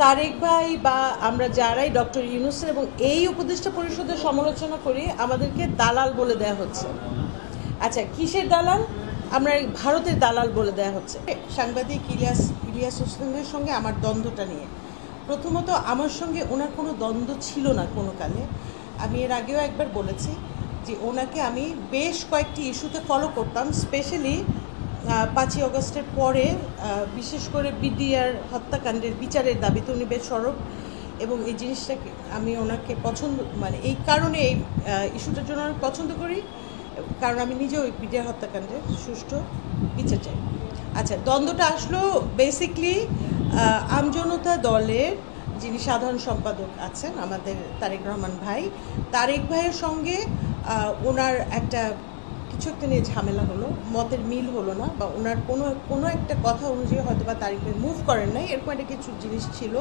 তারেক ভাই বা আমরা যারাই ডক্টর ইউনূসের এবং এই উপদেষ্টা পরিষদের সমালোচনা করি আমাদেরকে দালাল বলে দেয়া হচ্ছে। আচ্ছা, কিসের দালাল? আমরা ভারতের দালাল বলে দেয়া হচ্ছে। সাংবাদিক ইলিয়াস হোসেনের সঙ্গে আমার দ্বন্দ্বটা নিয়ে, প্রথমত আমার সঙ্গে ওনার কোনো দ্বন্দ্ব ছিল না কোনো কালে। আমি এর আগেও একবার বলেছি যে ওনাকে আমি বেশ কয়েকটি ইস্যুতে ফলো করতাম, স্পেশালি 5ই অগস্টের পরে, বিশেষ করে বিডিআর হত্যাকাণ্ডের বিচারের দাবিতে উনি বেশ সরব, এবং এই জিনিসটাকে আমি ওনাকে পছন্দ, মানে এই কারণে এই ইস্যুটার জন্য অনেক পছন্দ করি, কারণ আমি নিজেও ওই বিডিআর হত্যাকাণ্ডের সুষ্ঠু বিচার চাই। আচ্ছা, দ্বন্দ্বটা আসলো বেসিকলি আমজনতা দলের যিনি সাধারণ সম্পাদক আছেন আমাদের তারেক রহমান ভাই, তারেক ভাইয়ের সঙ্গে ওনার কিছু একটা নিয়ে ঝামেলা হলো, মতের মিল হলো না, বা ওনার কোনো একটা কথা অনুযায়ী হয়তো বা তারেক ভাই মুভ করেন নাই, এরকম একটা কিছু জিনিস ছিল।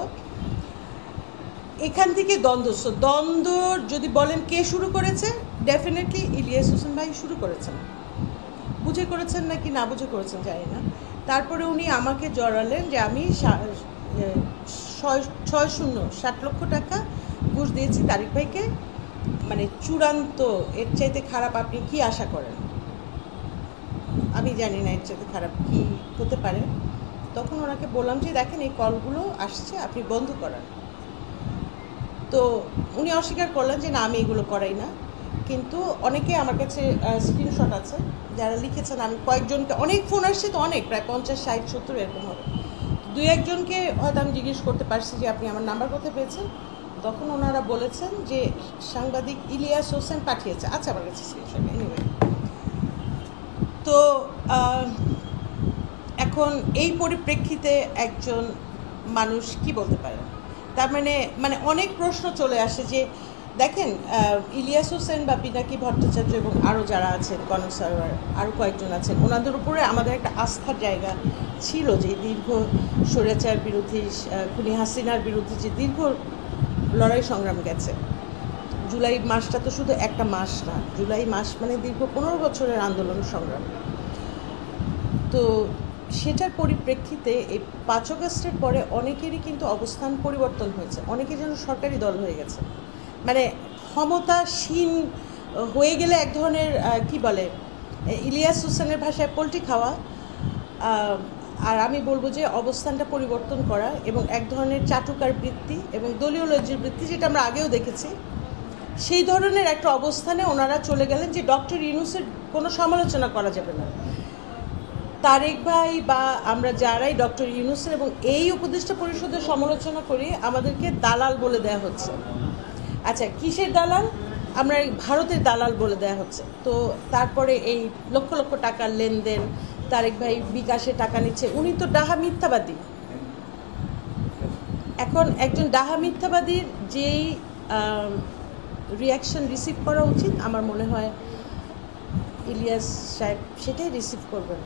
এখান থেকে দ্বন্দ্ব যদি বলেন কে শুরু করেছে, ডেফিনেটলি ইলিয়াস হোসেন ভাই শুরু করেছেন। বুঝে করেছেন নাকি না বুঝে করেছেন জানি না। তারপরে উনি আমাকে জড়ালেন যে আমি 60 লক্ষ টাকা ঘুষ দিয়েছি তারেক ভাইকে, মানে চূড়ান্ত, এর চাইতে খারাপ আপনি কি আশা করেন? আমি জানি না এর চাইতে খারাপ কি হতে পারে। তখন ওনাকে বললাম যে দেখেন এই কলগুলো আসছে, আপনি বন্ধ করান। তো উনি অস্বীকার করলেন যে না, আমি এগুলো করাই না। কিন্তু অনেকে আমার কাছে স্ক্রিনশট আছে যারা লিখেছেন, আমি কয়েকজনকে, অনেক ফোন আসছে তো, অনেক, প্রায় 50, 60, 70 এরকম হবে, 2-1জনকে হয়তো আমি জিজ্ঞেস করতে পারছি যে আপনি আমার নাম্বার কোথায় পেয়েছেন। তখন ওনারা বলেছেন যে সাংবাদিক ইলিয়াস হোসেন পাঠিয়েছে। আচ্ছা, আমার কাছে স্ক্রিনশট এনিওয়ে। তো এখন এই পরিপ্রেক্ষিতে একজন মানুষ কি বলতে পারে? তার মানে অনেক প্রশ্ন চলে আসে যে দেখেন, ইলিয়াস হোসেন বা পিনাকি ভট্টাচার্য এবং আরও যারা আছেন, কনক সারোয়ার, আরও কয়েকজন আছেন, ওনাদের উপরে আমাদের একটা আস্থার জায়গা ছিল, যে দীর্ঘ স্বৈরাচার বিরোধী, খুনি হাসিনার বিরুদ্ধে যে দীর্ঘ লড়াই সংগ্রাম গেছে। জুলাই মাসটা তো শুধু একটা মাস না, জুলাই মাস মানে দীর্ঘ 15 বছরের আন্দোলন সংগ্রাম। তো সেটার পরিপ্রেক্ষিতে এই 5 আগস্টের পরে অনেকেরই কিন্তু অবস্থান পরিবর্তন হয়েছে, অনেকে যেন সরকারি দল হয়ে গেছে, মানে ক্ষমতাসীন হয়ে গেলে এক ধরনের কি বলে, ইলিয়াস হোসেনের ভাষায় পোল্ট্রি খাওয়া। আর আমি বলবো যে অবস্থানটা পরিবর্তন করা এবং এক ধরনের চাটুকার বৃত্তি এবং দলীয় লজ্জির বৃত্তি, যেটা আমরা আগেও দেখেছি, সেই ধরনের একটা অবস্থানে ওনারা চলে গেলেন যে ডক্টর ইউনূসের কোনো সমালোচনা করা যাবে না। তারেক ভাই বা আমরা যারাই ডক্টর ইউনূসের এবং এই উপদেষ্টা পরিষদের সমালোচনা করি আমাদেরকে দালাল বলে দেয়া হচ্ছে। আচ্ছা, কিসের দালাল? আমরা ভারতের দালাল বলে দেয়া হচ্ছে। তো তারপরে এই লক্ষ লক্ষ টাকার লেনদেন, তারেক ভাই বিকাশে টাকা নিচ্ছে, উনি তো ডাহা মিথ্যাবাদী। এখন একজন ডাহা মিথ্যাবাদীর যেই রিয়াকশন রিসিভ করা উচিত, আমার মনে হয় ইলিয়াস সাহেব সেটাই রিসিভ করবেন।